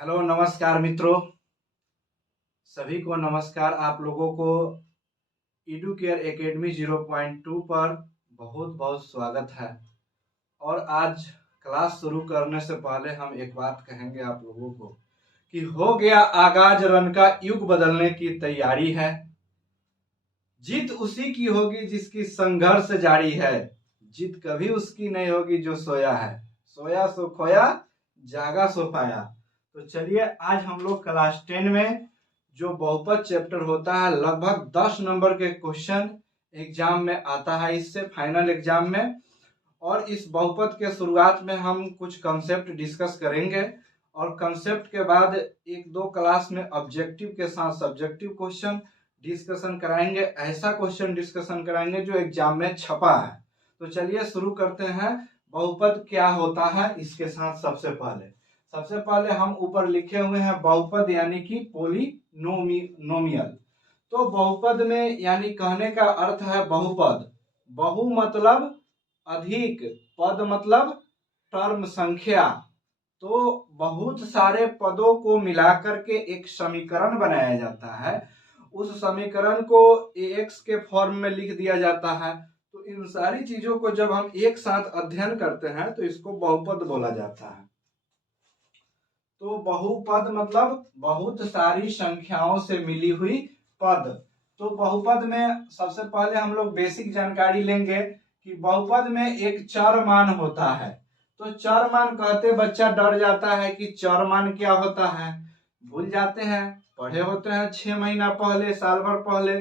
Hello नमस्कार मित्रों, सभी को नमस्कार। आप लोगों को एडुकेयर एकेडमी 0.2 पर बहुत बहुत स्वागत है। और आज क्लास शुरू करने से पहले हम एक बात कहेंगे आप लोगों को कि हो गया आगाज, रन का युग बदलने की तैयारी है। जीत उसी की होगी जिसकी संघर्ष जारी है। जीत कभी उसकी नहीं होगी जो सोया है। सोया सो खोया, जागा सो पाया। तो चलिए, आज हम लोग क्लास 10 में जो बहुपद चैप्टर होता है, लगभग 10 नंबर के क्वेश्चन एग्जाम में आता है, इससे फाइनल एग्जाम में। और इस बहुपद के शुरुआत में हम कुछ कंसेप्ट डिस्कस करेंगे और कंसेप्ट के बाद एक दो क्लास में ऑब्जेक्टिव के साथ सब्जेक्टिव क्वेश्चन डिस्कशन कराएंगे। ऐसा क्वेश्चन डिस्कशन कराएंगे जो एग्जाम में छपा है। तो चलिए शुरू करते हैं। बहुपद क्या होता है इसके साथ सबसे पहले हम ऊपर लिखे हुए हैं बहुपद यानी कि पॉलिनोमियल। तो बहुपद में यानी कहने का अर्थ है बहुपद। बहु मतलब अधिक, पद मतलब टर्म संख्या। तो बहुत सारे पदों को मिलाकर के एक समीकरण बनाया जाता है। उस समीकरण को ax के फॉर्म में लिख दिया जाता है। तो इन सारी चीजों को जब हम एक साथ अध्ययन करते हैं तो इसको बहुपद बोला जाता है। तो बहुपद मतलब बहुत सारी संख्याओं से मिली हुई पद। तो बहुपद में सबसे पहले हम लोग बेसिक जानकारी लेंगे कि बहुपद में एक चर मान होता है। तो चर मान कहते बच्चा डर जाता है कि चर मान क्या होता है, भूल जाते हैं, पढ़े होते हैं 6 महीना पहले, साल भर पहले,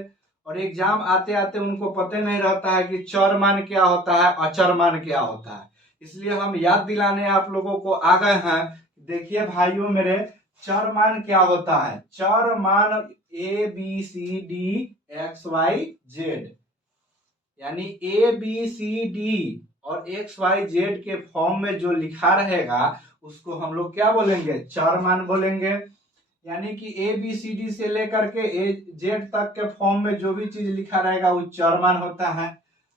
और एग्जाम आते आते उनको पता नहीं रहता है कि चर मान क्या होता है, अचर मान क्या होता है। इसलिए हम याद दिलाने आप लोगों को आ गए हैं। देखिए भाइयों मेरे, चर मान क्या होता है। चर मान ABCDXYZ, यानी ABCD और XYZ के फॉर्म में जो लिखा रहेगा उसको हम लोग क्या बोलेंगे, चर मान बोलेंगे। यानी कि ABCD से लेकर के Z तक के फॉर्म में जो भी चीज लिखा रहेगा वो चर मान होता है।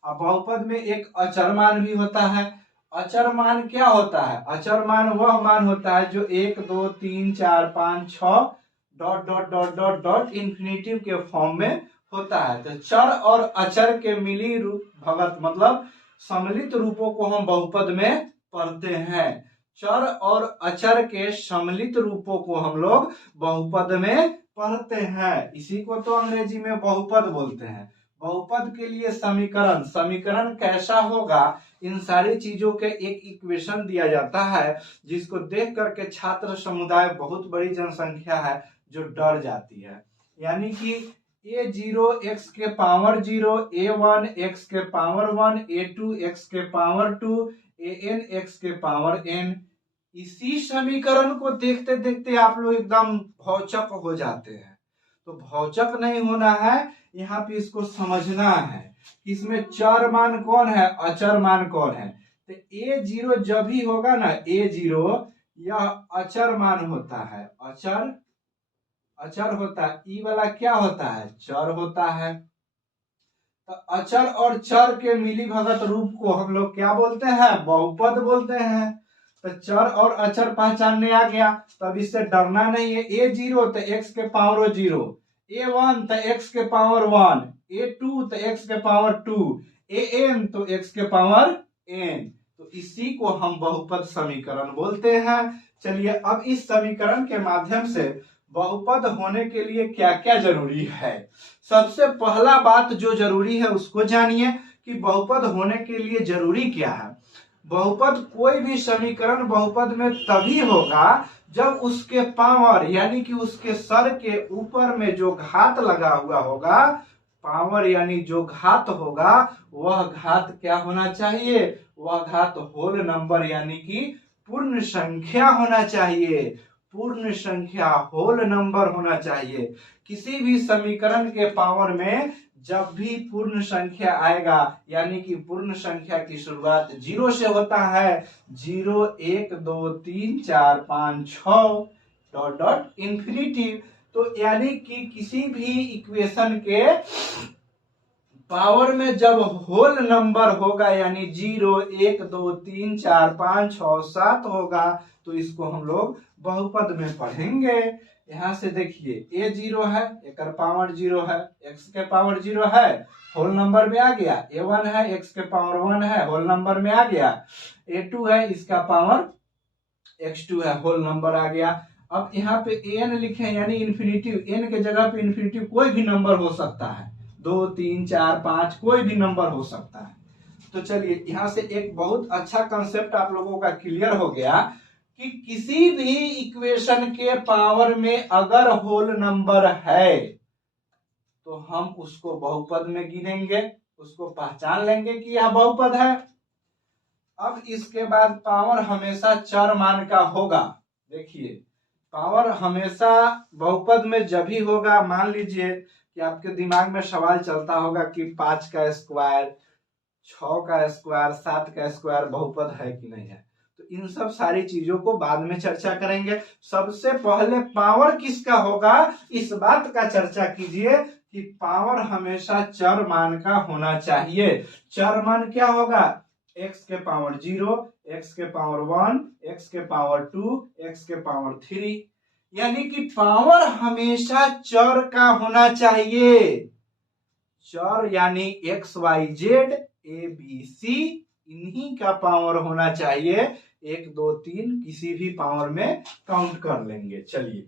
अब बहुपद में एक अचर मान भी होता है। अचर मान क्या होता है? अचर मान वह मान होता है जो 1 2 3 4 5 6 dot dot dot dot dot infinitive के फॉर्म में होता है। तो चर और अचर के मिली रूप भगत मतलब सम्मिलित रूपों को हम बहुपद में पढ़ते हैं। चर और अचर के सम्मिलित रूपों को हम लोग बहुपद में पढ़ते हैं। इसी को तो अंग्रेजी में बहुपद बोलते हैं। बहुपद के लिए समीकरण कैसा होगा, इन सारी चीजों के एक इक्वेशन दिया जाता है जिसको देख करके छात्र समुदाय, बहुत बड़ी जनसंख्या है जो डर जाती है। यानी कि A0 x के पावर 0, A1 x के पावर 1, A2 x के पावर 2, AN x के पावर n। इसी समीकरण को देखते देखते आप लोग एकदम भौचक हो जाते हैं। तो भौचक नहीं होना है, यहाँ पे इसको समझना है। इसमें चर मान कौन है, अचर मान कौन है। तो A0 जब भी होगा ना, A0 यह अचर मान होता है। अचर होता है। ई वाला क्या होता है, चर होता है। तो अचर और चर के मिली भगत रूप को हम लोग क्या बोलते हैं, बहुपद बोलते हैं। तो चर और अचर पहचानने आ गया, तब इससे डरना नहीं है। A0 तो x के पावर 0, A1 तो x के पावर 1, A2 तो x के पावर 2, AN तो x के पावर n। तो इसी को हम बहुपद समीकरण बोलते हैं। चलिए, अब इस समीकरण के माध्यम से बहुपद होने के लिए क्या क्या जरूरी है। सबसे पहला बात जो जरूरी है उसको जानिए कि बहुपद होने के लिए जरूरी क्या है। बहुपद, कोई भी समीकरण बहुपद में तभी होगा जब उसके पावर यानी कि उसके सर के ऊपर में जो घात लगा हुआ होगा, पावर यानी जो घात होगा, वह घात क्या होना चाहिए, वह घात होल नंबर यानी कि पूर्ण संख्या होना चाहिए। पूर्ण संख्या, होल नंबर होना चाहिए। किसी भी समीकरण के पावर में जब भी पूर्ण संख्या आएगा, यानी कि पूर्ण संख्या की शुरुआत 0 से होता है, 0 1 2 3 4 5 6 डॉट डॉट इंफिनिटी। तो यानी कि किसी भी इक्वेशन के पावर में जब होल नंबर होगा यानी 0 1 2 3 4 5 6 7 होगा तो इसको हम लोग बहुपद में पढ़ेंगे। यहां से देखिए a0 है, एक पावर 0 है, x के पावर 0 है, होल नंबर में आ गया। a1 है, x के पावर 1 है, होल नंबर में आ गया। a2 है, इसका पावर x2 है, होल नंबर आ गया। अब यहाँ पे n लिखे यानी इन्फिनिटिव, n के जगह पे इन्फिनिटिव कोई भी नंबर हो सकता है, 2 3 4 5 कोई भी नंबर हो सकता है। तो चलिए यहाँ से एक बहुत अच्छा कंसेप्ट आप लोगों का क्लियर हो गया कि किसी भी इक्वेशन के पावर में अगर होल नंबर है तो हम उसको बहुपद में गिनेंगे, उसको पहचान लेंगे कि यह बहुपद है। अब इसके बाद पावर हमेशा चर मान का होगा। देखिए पावर हमेशा बहुपद में जब ही होगा, मान लीजिए कि आपके दिमाग में सवाल चलता होगा कि 5 का स्क्वायर, 6 का स्क्वायर, 7 का स्क्वायर बहुपद है कि नहीं है। तो इन सब सारी चीजों को बाद में चर्चा करेंगे। सबसे पहले पावर किसका होगा इस बात का चर्चा कीजिए कि पावर हमेशा चर मान का होना चाहिए। चर मान क्या होगा, x के पावर 0, x के पावर 1, x के पावर 2, x के पावर 3, यानी कि पावर हमेशा चर का होना चाहिए। चर यानी x y z a b c इन्हीं का पावर होना चाहिए। 1 2 3 किसी भी पावर में काउंट कर लेंगे। चलिए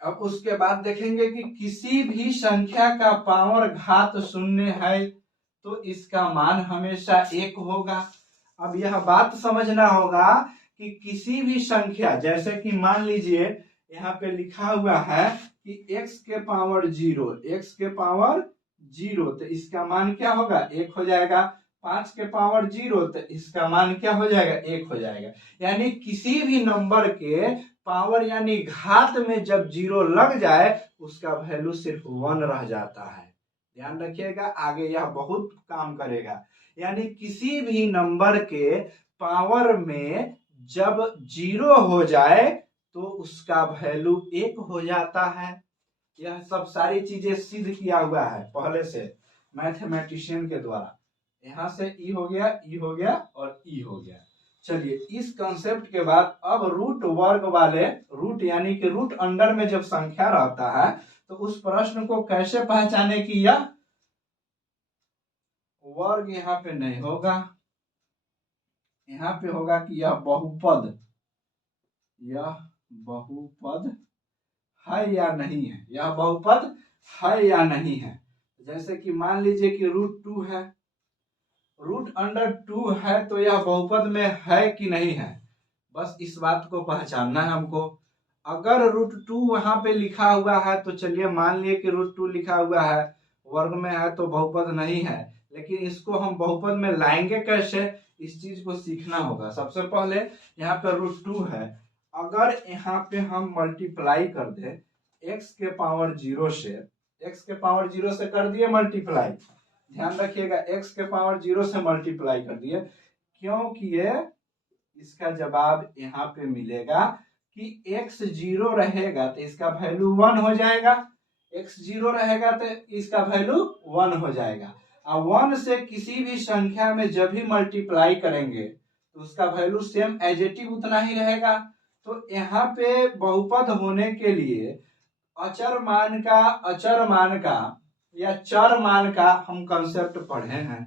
अब उसके बाद देखेंगे कि किसी भी संख्या का पावर घात 0 है तो इसका मान हमेशा 1 होगा। अब यह बात समझना होगा कि किसी भी संख्या, जैसे कि मान लीजिए यहाँ पे लिखा हुआ है कि x के पावर 0, x के पावर 0 तो इसका मान क्या होगा 1 हो जाएगा। 5 के पावर 0 तो इसका मान क्या हो जाएगा 1 हो जाएगा। यानी किसी भी नंबर के पावर यानी घात में जब 0 लग जाए उसका वैल्यू सिर्फ 1 रह जाता है। ध्यान रखिएगा, आगे यह बहुत काम करेगा। यानी किसी भी नंबर के पावर में जब 0 हो जाए तो उसका वैल्यू 1 हो जाता है। यह सब सारी चीजें सिद्ध किया हुआ है पहले से मैथमेटिशियन के द्वारा। यहां से ई हो गया, ई हो गया और ई हो गया। चलिए इस कंसेप्ट के बाद अब रूट वर्ग वाले, रूट यानी कि रूट अंडर में जब संख्या रहता है तो उस प्रश्न को कैसे पहचाने कि यह वर्ग यहाँ पे नहीं होगा, यहाँ पे होगा कि यह बहुपद, यह बहुपद है या नहीं है, यह बहुपद है या नहीं है। जैसे कि मान लीजिए कि रूट 2 है, रूट अंडर 2 है तो यह बहुपद में है कि नहीं है, बस इस बात को पहचानना है हमको। अगर रूट 2 वहां पे लिखा हुआ है तो चलिए मान लिए कि रूट 2 लिखा हुआ है, वर्ग में है तो बहुपद नहीं है, लेकिन इसको हम बहुपद में लाएंगे कैसे, इस चीज को सीखना होगा। सबसे पहले यहाँ पे रूट 2 है, अगर यहाँ पे हम मल्टीप्लाई कर दे x के पावर 0 से, x के पावर 0 से कर दिए मल्टीप्लाई, ध्यान रखिएगा x के पावर 0 से मल्टीप्लाई कर दिए, क्योंकि ये इसका जवाब यहाँ पे मिलेगा कि x 0 रहेगा तो इसका वैल्यू 1 हो जाएगा, x 0 रहेगा तो इसका वैल्यू 1 हो जाएगा। और 1 से किसी भी संख्या में जब भी मल्टीप्लाई करेंगे तो उसका value same as it is उतना ही रहेगा। तो यहाँ पे बहुपद होने के लिए अचर मान का या चर मान का हम कंसेप्ट पढ़े हैं।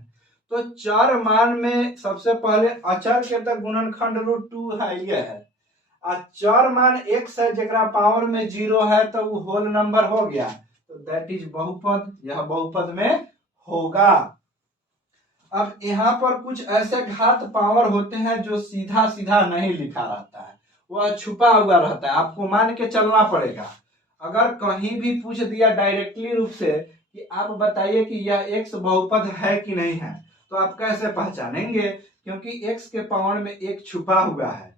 तो चर मान में सबसे पहले अचर के तक गुणनखंड रूट 2 है, ये है। और चर मान x है जरा पावर में 0 है तो वो होल नंबर हो गया, तो दैट इज बहुपद, यह बहुपद में होगा। अब यहाँ पर कुछ ऐसे घात पावर होते हैं जो सीधा सीधा नहीं लिखा रहता है, वह छुपा हुआ रहता है, आपको मान के चलना पड़ेगा। अगर कहीं भी पूछ दिया डायरेक्टली रूप से कि आप बताइए कि यह x बहुपद है कि नहीं है, तो आप कैसे पहचानेंगे, क्योंकि x के पावर में एक छुपा हुआ है,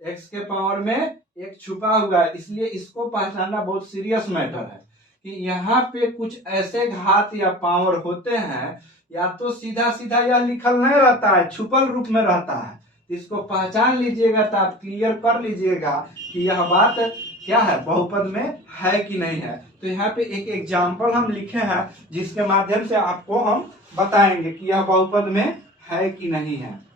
x के पावर में एक छुपा हुआ है, इसलिए इसको पहचानना बहुत सीरियस मैटर है कि यहाँ पे कुछ ऐसे घात या पावर होते हैं या तो सीधा सीधा यह लिखल नहीं रहता है, छुपल रूप में रहता है। इसको पहचान लीजिएगा तो आप क्लियर कर लीजिएगा कि यह बात क्या है, बहुपद में है कि नहीं है। तो यहाँ पे एक एग्जाम्पल हम लिखे हैं जिसके माध्यम से आपको हम बताएंगे कि यह बहुपद में है कि नहीं है।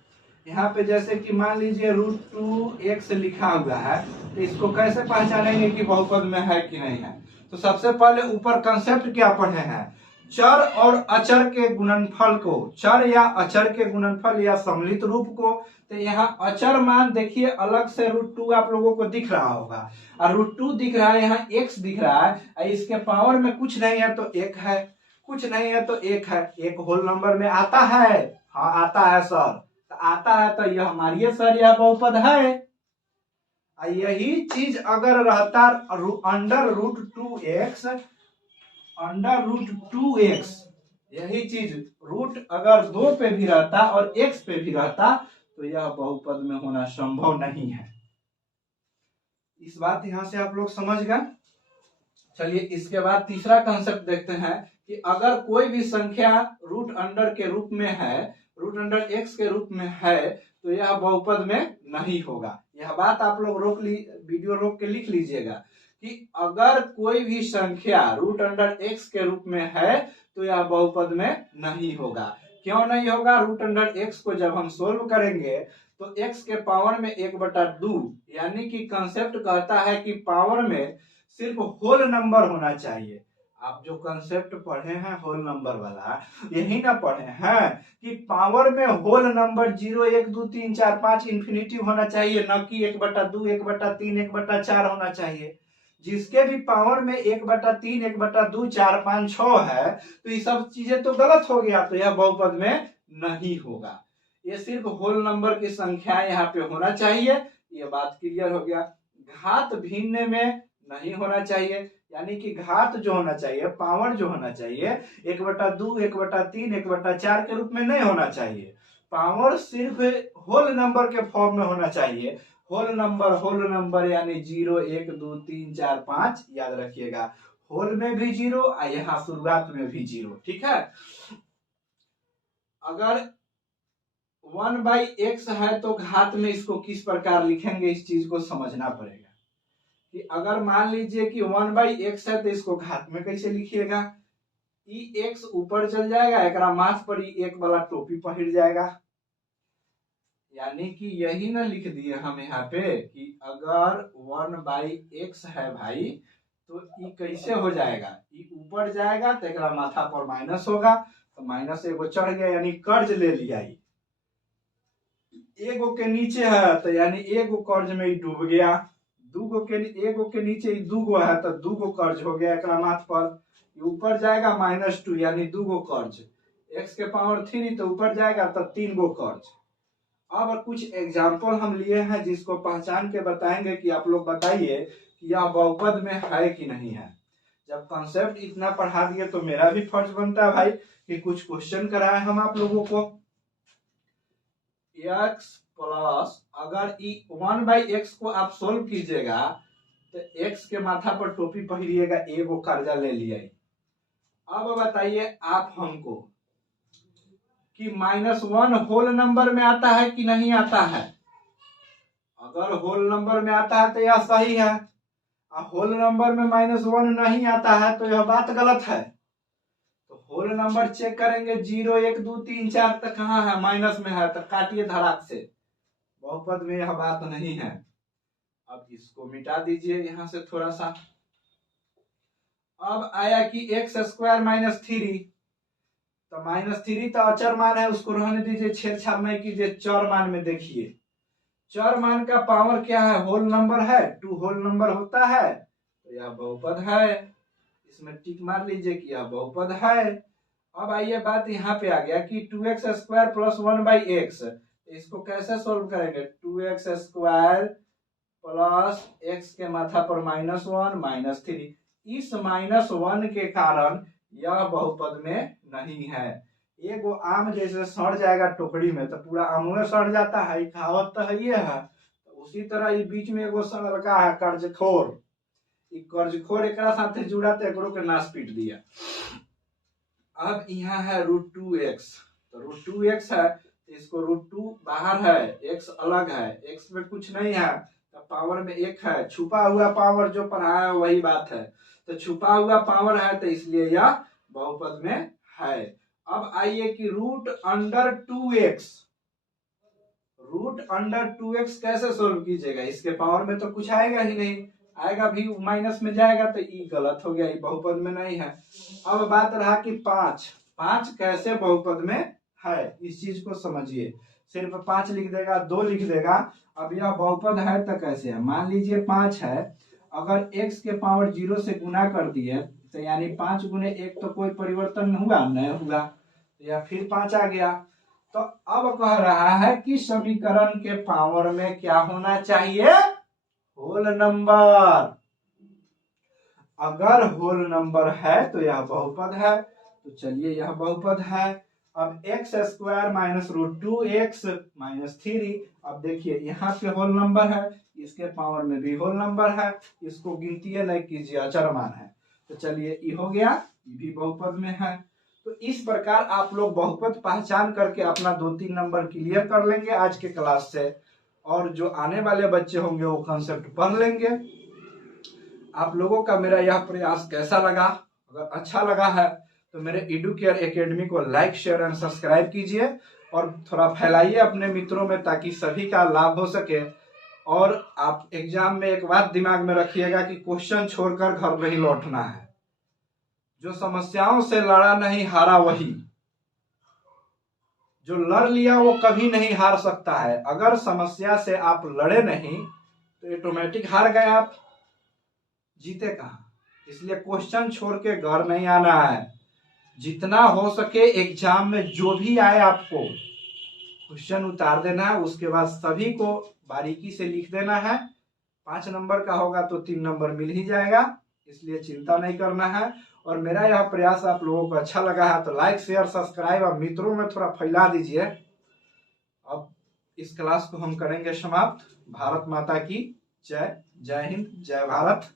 यहाँ पे जैसे कि मान लीजिए √2x लिखा हुआ है, तो इसको कैसे पहचानेंगे कि बहुपद में है कि नहीं है। तो सबसे पहले ऊपर कंसेप्ट क्या पढ़े हैं, चर और अचर के गुणनफल को, चर या अचर के गुणनफल या सम्मिलित रूप को। तो यहाँ अचर मान देखिए अलग से √2 आप लोगों को दिख रहा होगा, और √2 दिख रहा है, यहाँ x दिख रहा है, इसके पावर में कुछ नहीं है तो 1 है, कुछ नहीं है तो 1 है। एक होल नंबर में आता है, हाँ आता है सर, तो आता है तो यह मानिए सर यह बहुपद है। यही चीज अगर रहता अंडर रूट 2x, यही चीज रूट अगर 2 पे भी रहता और x पे भी रहता तो यह बहुपद में होना संभव नहीं है। इस बात यहां से आप लोग समझ गए। चलिए इसके बाद तीसरा कंसेप्ट देखते हैं कि अगर कोई भी संख्या रूट अंडर के रूप में है, रूट अंडर x के रूप में है, तो यह बहुपद में नहीं होगा। यह बात आप लोग वीडियो रोक के लिख लीजिएगा कि अगर कोई भी संख्या रूट अंडर x के रूप में है तो यह बहुपद में नहीं होगा। क्यों नहीं होगा, रूट अंडर x को जब हम सोल्व करेंगे तो x के पावर में 1/2, यानी कि कंसेप्ट कहता है कि पावर में सिर्फ होल नंबर होना चाहिए। आप जो कंसेप्ट पढ़े हैं होल नंबर वाला, यही ना पढ़े हैं कि पावर में होल नंबर 0 1 2 3 4 5 इंफिनिटी होना चाहिए, न कि 1/2 1/3 1/4 होना चाहिए। जिसके भी पावर में 1/3 1/2 4 5 6 है, तो ये सब चीजें तो गलत हो गया, तो यह बहुपद में नहीं होगा। ये सिर्फ होल नंबर की संख्या यहाँ पे होना चाहिए, ये बात क्लियर हो गया। घात भिन्न में नहीं होना चाहिए, यानी कि घात जो होना चाहिए, पावर जो होना चाहिए 1/2 1/3 1/4 के रूप में नहीं होना चाहिए। पावर सिर्फ होल नंबर के फॉर्म में होना चाहिए। होल नंबर यानी 0 1 2 3 4 5 याद रखिएगा, होल में भी 0, यहाँ शुरुआत में भी 0, ठीक है। अगर 1/x है तो घात में इसको किस प्रकार लिखेंगे, इस चीज को समझना पड़ेगा कि अगर मान लीजिए कि 1/x है तो इसको घात में कैसे लिखिएगा, x ऊपर चल जाएगा, एक माथ पर 1 वाला टोपी पहिर जाएगा, यानी कि यही ना लिख दिए हम यहाँ पे कि अगर 1/x है भाई तो ई कैसे हो जाएगा, ई ऊपर जाएगा तो एक माथा पर माइनस होगा, तो माइनस एगो चढ़ गया यानी कर्ज ले लिया, एगो के नीचे है तो यानी एगो कर्ज में डूब गया, एगो के नीचे 2 है तो 2 कर्ज हो गया एक माथ पर, ऊपर जाएगा -2 यानी 2 कर्ज, x के पावर 3 तो ऊपर जाएगा तो 3 कर्ज। अब कुछ एग्जाम्पल हम लिए हैं जिसको पहचान के बताएंगे कि आप लोग बताइए कि यह बहुपद में है कि नहीं है। जब कंसेप्ट इतना पढ़ा दिए तो मेरा भी फर्ज बनता है भाई कि कुछ क्वेश्चन कराए हम आप लोगों को। x प्लस अगर 1/x को आप सोल्व कीजिएगा तो x के माथा पर टोपी पहिरिएगा, एगो कर्जा ले लिया। अब बताइए आप हमको कि -1 होल नंबर में आता है कि नहीं आता है। अगर होल नंबर में आता है तो यह सही है, और होल नंबर में -1 नहीं आता है तो यह बात गलत है। तो होल नंबर चेक करेंगे 0 1 2 3 4 तक कहाँ है, माइनस में है, तो काटिए धड़ाक से, बहुपद में यह बात नहीं है। अब इसको मिटा दीजिए यहां से थोड़ा सा। अब आया कि x² -3, तो -3 तो अचर मान है, उसको रहने दीजिए, छेड़छाड़ नहीं कीजिए। चर मान में देखिए, चर मान का पावर क्या है, होल नंबर है, 2 होल नंबर होता है तो यह बहुपद है, इसमें टिक मार लीजिए कि यह बहुपद है। अब आइए बात यहाँ पे आ गया कि 2x² + 1/x, इसको कैसे सोल्व करेंगे, 2x² प्लस x के माथा पर -1 -3, इस -1 के कारण यह बहुपद में नहीं है। एगो आम जैसे सड़ जाएगा टोकरी में तो पूरा आमवे सड़ जाता है, कहावत तो है ये है। तो उसी तरह ये बीच में एगो लड़का है कर्जखोर, कर्जखोर एक साथ जुड़ा तो एकरो के नाश पीट दिया। अब यहाँ है √2x, तो √2x है, इसको √2 बाहर है, x अलग है, x में कुछ नहीं है, तो पावर में 1 है, छुपा हुआ पावर जो पढ़ाया वही बात है। तो छुपा हुआ पावर है तो इसलिए यह बहुपद में है। अब आइए कि √2x कैसे सोल्व कीजिएगा। इसके पावर में तो कुछ आएगा ही नहीं, आएगा भी माइनस में जाएगा तो ई गलत हो गया, ई बहुपद में नहीं है। अब बात रहा कि 5 कैसे बहुपद में है, इस चीज को समझिए। सिर्फ 5 लिख देगा, 2 लिख देगा, अब यह बहुपद है तो कैसे है। मान लीजिए 5 है, अगर x के पावर 0 से गुना कर दिए तो यानी 5 गुने 1 तो कोई परिवर्तन हुआ नहीं हुआ, तो यह फिर 5 आ गया। तो अब कह रहा है कि समीकरण के पावर में क्या होना चाहिए, होल नंबर। अगर होल नंबर है तो यह बहुपद है, तो चलिए यह बहुपद है। अब x² माइनस √2x माइनस 3, अब देखिए यहाँ पे होल नंबर है, इसके पावर में भी होल नंबर है, इसको गिनती नहीं कीजिए, अचर मान है। तो चलिए ये हो गया, ये भी बहुपद में है। तो इस प्रकार आप लोग बहुपद पहचान करके अपना 2-3 नंबर क्लियर कर लेंगे आज के क्लास से, और जो आने वाले बच्चे होंगे वो कंसेप्ट पढ़ लेंगे। आप लोगों का मेरा यह प्रयास कैसा लगा, अगर अच्छा लगा है तो मेरे एडुकेयर एकेडमी को लाइक शेयर एंड सब्सक्राइब कीजिए और थोड़ा फैलाइए अपने मित्रों में ताकि सभी का लाभ हो सके। और आप एग्जाम में एक बात दिमाग में रखिएगा कि क्वेश्चन छोड़कर घर नहीं लौटना है। जो समस्याओं से लड़ा नहीं हारा वही, जो लड़ लिया वो कभी नहीं हार सकता है। अगर समस्या से आप लड़े नहीं तो ऑटोमेटिक हार गए आप, जीते कहाँ। इसलिए क्वेश्चन छोड़ के घर नहीं आना है। जितना हो सके एग्जाम में जो भी आए आपको क्वेश्चन उतार देना है, उसके बाद सभी को बारीकी से लिख देना है। 5 नंबर का होगा तो 3 नंबर मिल ही जाएगा, इसलिए चिंता नहीं करना है। और मेरा यह प्रयास आप लोगों को अच्छा लगा है तो लाइक शेयर सब्सक्राइब और मित्रों में थोड़ा फैला दीजिए। अब इस क्लास को हम करेंगे समाप्त। भारत माता की जय। जय हिंद, जय भारत।